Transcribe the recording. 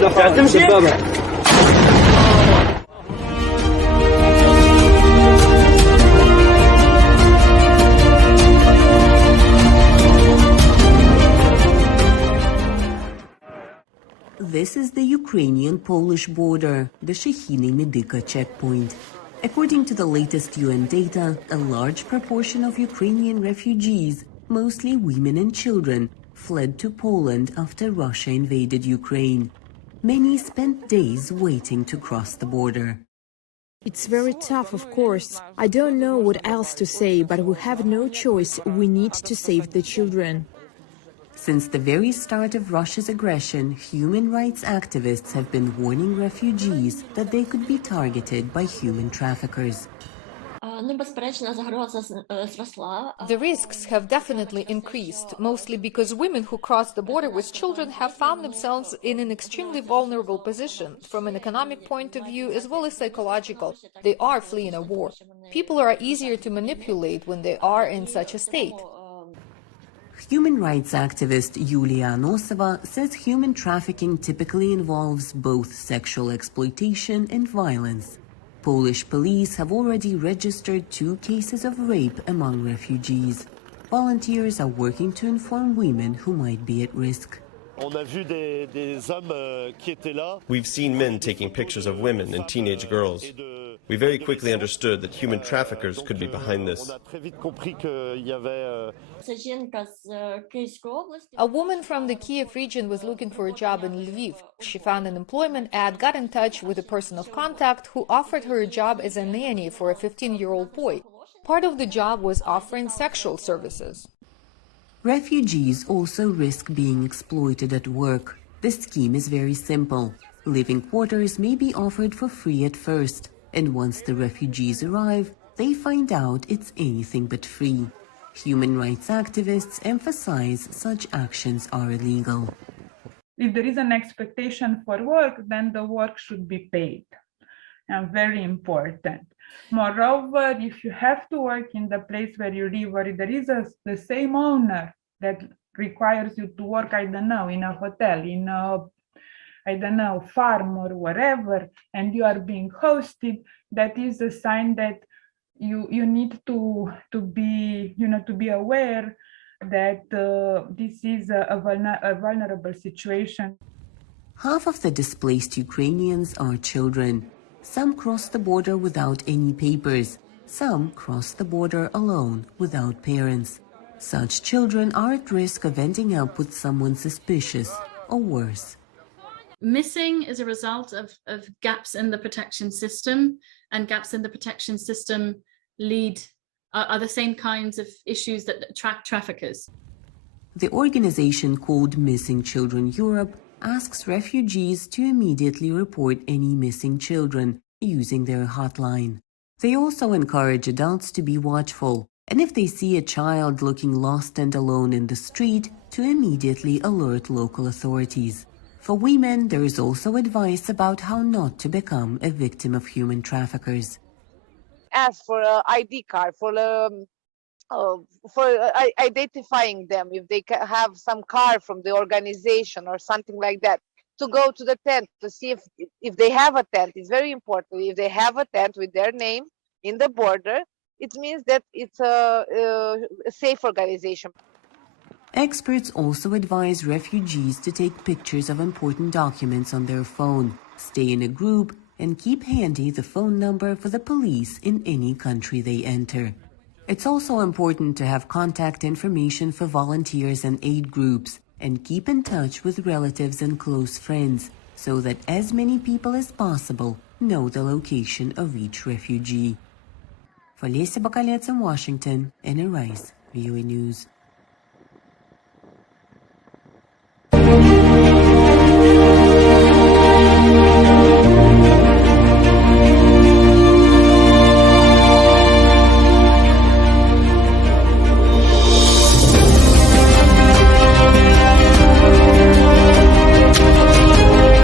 This is the Ukrainian-Polish border, the Shehiny-Medyka checkpoint. According to the latest UN data, a large proportion of Ukrainian refugees, mostly women and children, fled to Poland after Russia invaded Ukraine. Many spent days waiting to cross the border. It's very tough, of course. I don't know what else to say, but we have no choice. We need to save the children. Since the very start of Russia's aggression, human rights activists have been warning refugees that they could be targeted by human traffickers. The risks have definitely increased, mostly because women who cross the border with children have found themselves in an extremely vulnerable position, from an economic point of view as well as psychological. They are fleeing a war. People are easier to manipulate when they are in such a state. Human rights activist Yulia Anosova says human trafficking typically involves both sexual exploitation and violence. Polish police have already registered 2 cases of rape among refugees. Volunteers are working to inform women who might be at risk. We've seen men taking pictures of women and teenage girls. We very quickly understood that human traffickers could be behind this. A woman from the Kiev region was looking for a job in Lviv. She found an employment ad, got in touch with a person of contact who offered her a job as a nanny for a 15-year-old boy. Part of the job was offering sexual services. Refugees also risk being exploited at work. The scheme is very simple. Living quarters may be offered for free at first, and once the refugees arrive, they find out it's anything but free. Human rights activists emphasize such actions are illegal. If there is an expectation for work, then the work should be paid. And very important. Moreover, if you have to work in the place where you live, or there is the same owner that requires you to work, I don't know, in a hotel, in a, I don't know, farm or wherever, and you are being hosted, that is a sign that you need to be aware that this is a vulnerable situation. Half of the displaced Ukrainians are children. Some cross the border without any papers. Some cross the border alone, without parents. Such children are at risk of ending up with someone suspicious, or worse. Missing is a result of gaps in the protection system, and gaps in the protection system are the same kinds of issues that attract traffickers. The organization called Missing Children Europe asks refugees to immediately report any missing children using their hotline. They also encourage adults to be watchful, and if they see a child looking lost and alone in the street, to immediately alert local authorities. For women, there is also advice about how not to become a victim of human traffickers. Ask for an ID card, for identifying them, if they have some card from the organization or something like that, to go to the tent to see if they have a tent. It's very important. If they have a tent with their name in the border, it means that it's a safe organization. Experts also advise refugees to take pictures of important documents on their phone, stay in a group, and keep handy the phone number for the police in any country they enter. It's also important to have contact information for volunteers and aid groups, and keep in touch with relatives and close friends, so that as many people as possible know the location of each refugee. For Lesia Bakalets in Washington, Anna Rice, VOA News.